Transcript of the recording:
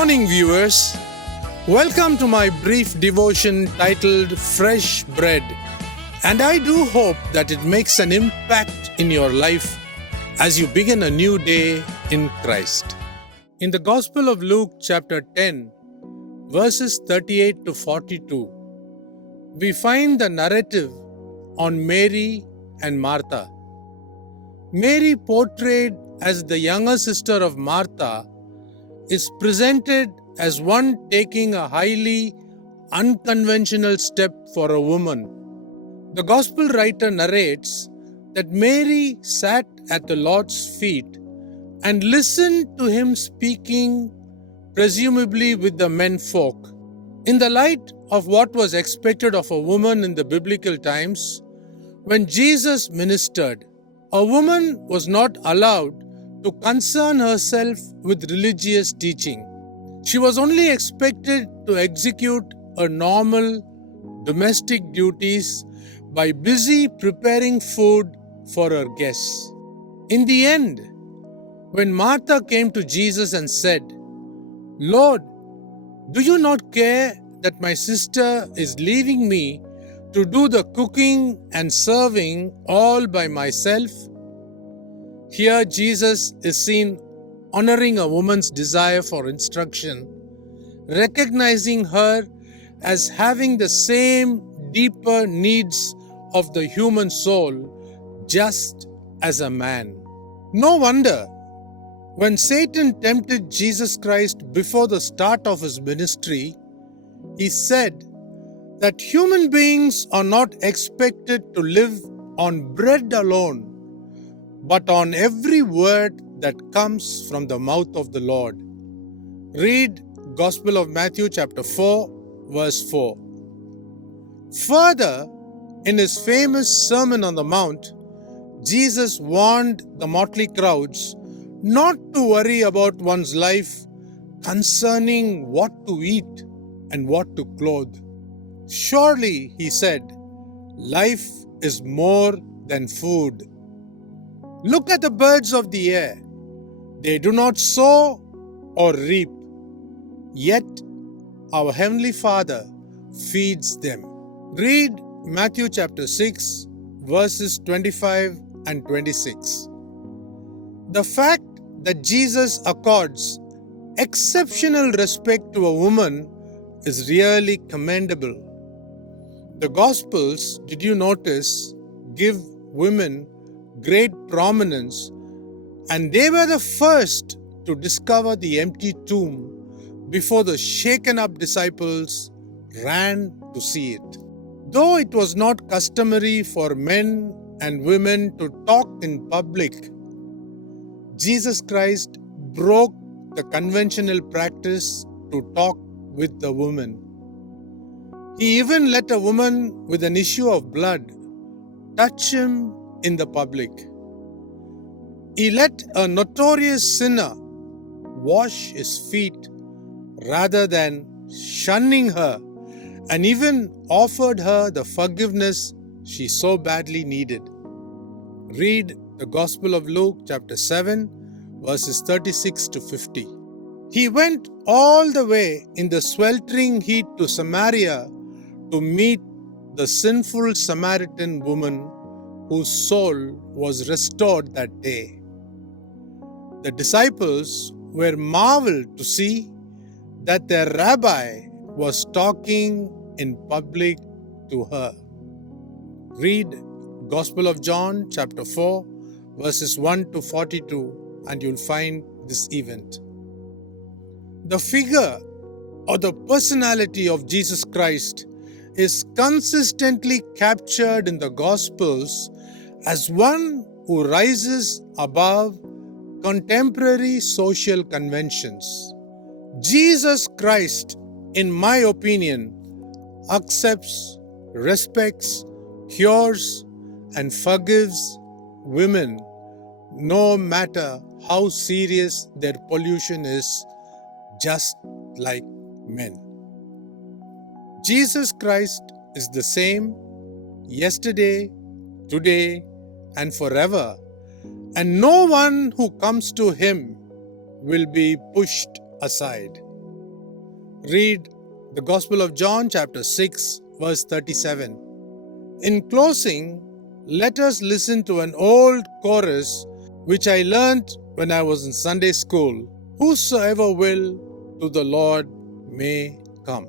morning, viewers. Welcome to my brief devotion titled Fresh Bread. And I do hope that it makes an impact in your life as you begin a new day in Christ. In the Gospel of Luke chapter 10, verses 38 to 42, we find the narrative on Mary and Martha. Mary, portrayed as the younger sister of Martha, is presented as one taking a highly unconventional step for a woman. The Gospel writer narrates that Mary sat at the Lord's feet and listened to him speaking, presumably with the menfolk. In the light of what was expected of a woman in the biblical times, when Jesus ministered, a woman was not allowed to concern herself with religious teaching. She was only expected to execute her normal domestic duties by busy preparing food for her guests. In the end, when Martha came to Jesus and said, "Lord, do you not care that my sister is leaving me to do the cooking and serving all by myself?" Here Jesus is seen honoring a woman's desire for instruction, recognizing her as having the same deeper needs of the human soul just as a man. No wonder when Satan tempted Jesus Christ before the start of his ministry, he said that human beings are not expected to live on bread alone, but on every word that comes from the mouth of the Lord. Read Gospel of Matthew chapter 4, verse 4. Further, in his famous Sermon on the Mount, Jesus warned the motley crowds not to worry about one's life concerning what to eat and what to clothe. Surely, he said, life is more than food. Look at the birds of the air. They do not sow or reap, yet our Heavenly Father feeds them. Read Matthew chapter 6, verses 25 and 26. The fact that Jesus accords exceptional respect to a woman is really commendable. The Gospels, did you notice, give women great prominence, and they were the first to discover the empty tomb before the shaken up disciples ran to see it. Though it was not customary for men and women to talk in public, Jesus Christ broke the conventional practice to talk with the woman. He even let a woman with an issue of blood touch him in the public. He let a notorious sinner wash his feet rather than shunning her, and even offered her the forgiveness she so badly needed. Read the Gospel of Luke chapter 7, verses 36 to 50. He went all the way in the sweltering heat to Samaria to meet the sinful Samaritan woman whose soul was restored that day. The disciples were marveled to see that their rabbi was talking in public to her. Read Gospel of John chapter 4, verses 1 to 42, and you'll find this event. The figure or the personality of Jesus Christ is consistently captured in the Gospels as one who rises above contemporary social conventions. Jesus Christ, in my opinion, accepts, respects, cures, and forgives women no matter how serious their pollution is, just like men. Jesus Christ is the same yesterday, today, and forever, and no one who comes to him will be pushed aside. Read the Gospel of John, chapter 6, verse 37. In closing, let us listen to an old chorus which I learnt when I was in Sunday school. Whosoever will to the Lord may come.